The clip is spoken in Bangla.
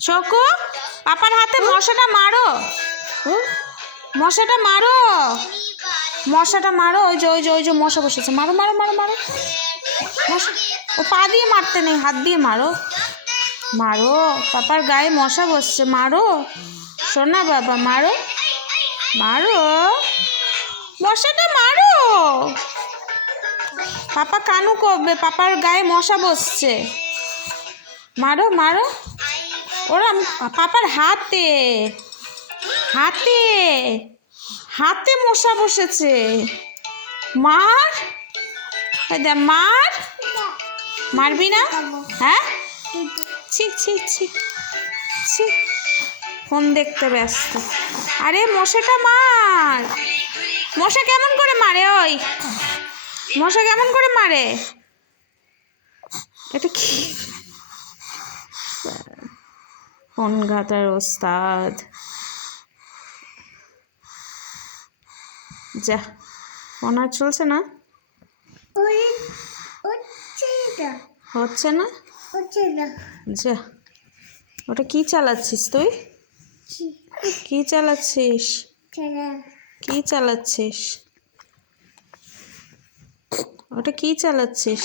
চকু, পাপার হাতে মশাটা মারো। মশাটা মারো। মশাটা মারো, ওই যে ওই যে ওই যে মশা বসেছে। মারো মারো মারো মারো। ও পা দিয়ে মারতে নেই, হাত দিয়ে মারো। মারো। পাপার গায়ে মশা বসছে, মারো। শোনা বাবা, মারো। মারো। মশাটা মারো। পাপা কানু করবে, পাপার গায়ে মশা বসছে। মারো মারো। ওরা পাপার হাতে হাতে হাতে মশা বসেছে। মার মার। মারবি না? হ্যাঁ? ছি ছি ছি ছি। ফোন দেখতে ব্যস্ত। আরে, মশাটা মার। মশা কেমন করে মারে ওই? মশা কেমন করে মারে? এটা কি? ফোন ঘাটার ওস্তাদ। যা ফোন আর চলছে না? হচ্ছে না? যা ওটা কি চালাচ্ছিস তুই? কি? চালাচ্ছিস? কি চালাচ্ছিস? ওটা কি চালাচ্ছিস?